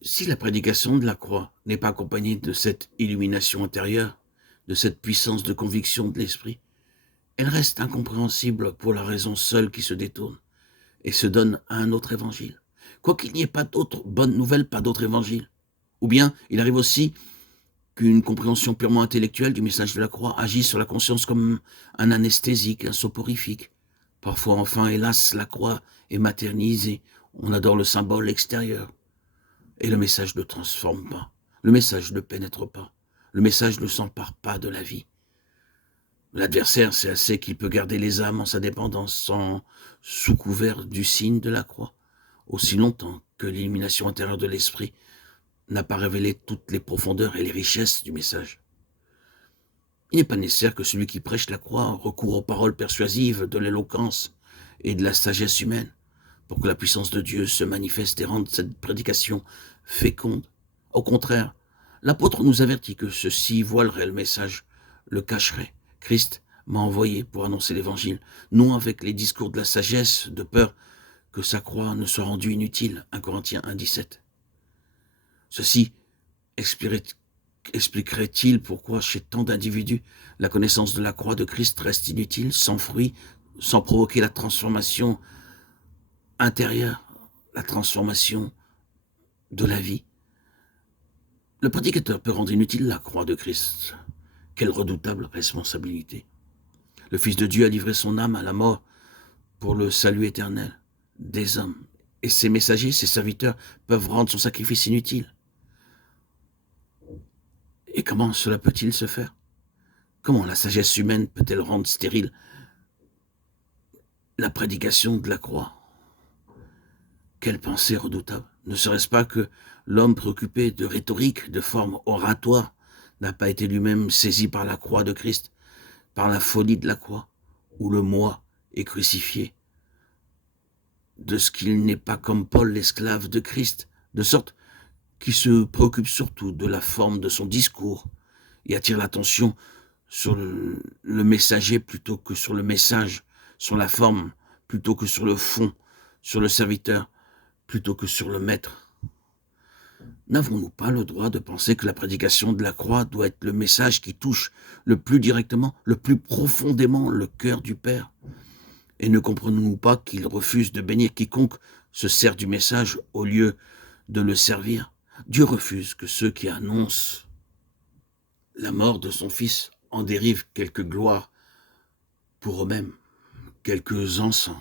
Si la prédication de la croix n'est pas accompagnée de cette illumination intérieure, de cette puissance de conviction de l'esprit, elle reste incompréhensible pour la raison seule qui se détourne et se donne à un autre évangile. Quoiqu'il n'y ait pas d'autres bonnes nouvelles, pas d'autre évangile. Ou bien, il arrive aussi qu'une compréhension purement intellectuelle du message de la croix agisse sur la conscience comme un anesthésique, un soporifique. Parfois, enfin, hélas, la croix est maternisée. On adore le symbole extérieur. Et le message ne transforme pas. Le message ne pénètre pas. Le message ne s'empare pas de la vie. L'adversaire sait assez qu'il peut garder les âmes en sa dépendance sous couvert du signe de la croix, aussi longtemps que l'illumination intérieure de l'esprit n'a pas révélé toutes les profondeurs et les richesses du message. Il n'est pas nécessaire que celui qui prêche la croix recourt aux paroles persuasives de l'éloquence et de la sagesse humaine pour que la puissance de Dieu se manifeste et rende cette prédication féconde. Au contraire, l'apôtre nous avertit que ceux-ci voileraient le message, le cacheraient. Christ m'a envoyé pour annoncer l'évangile, non avec les discours de la sagesse, de peur que sa croix ne soit rendue inutile. 1 Corinthiens 1,17. Ceci expliquerait-il pourquoi chez tant d'individus la connaissance de la croix de Christ reste inutile, sans fruit, sans provoquer la transformation intérieure, la transformation de la vie. Le prédicateur peut rendre inutile la croix de Christ. Quelle redoutable responsabilité. Le Fils de Dieu a livré son âme à la mort pour le salut éternel des hommes. Et ses messagers, ses serviteurs peuvent rendre son sacrifice inutile. Et comment cela peut-il se faire? Comment la sagesse humaine peut-elle rendre stérile la prédication de la croix? Quelle pensée redoutable! Ne serait-ce pas que l'homme préoccupé de rhétorique, de forme oratoire, n'a pas été lui-même saisi par la croix de Christ, par la folie de la croix, où le moi est crucifié, de ce qu'il n'est pas comme Paul l'esclave de Christ, de sorte qu'il se préoccupe surtout de la forme de son discours et attire l'attention sur le messager plutôt que sur le message, sur la forme plutôt que sur le fond, sur le serviteur plutôt que sur le maître. N'avons-nous pas le droit de penser que la prédication de la croix doit être le message qui touche le plus directement, le plus profondément le cœur du Père? Et ne comprenons-nous pas qu'il refuse de bénir quiconque se sert du message au lieu de le servir? Dieu refuse que ceux qui annoncent la mort de son Fils en dérivent quelque gloire pour eux-mêmes, quelques encens.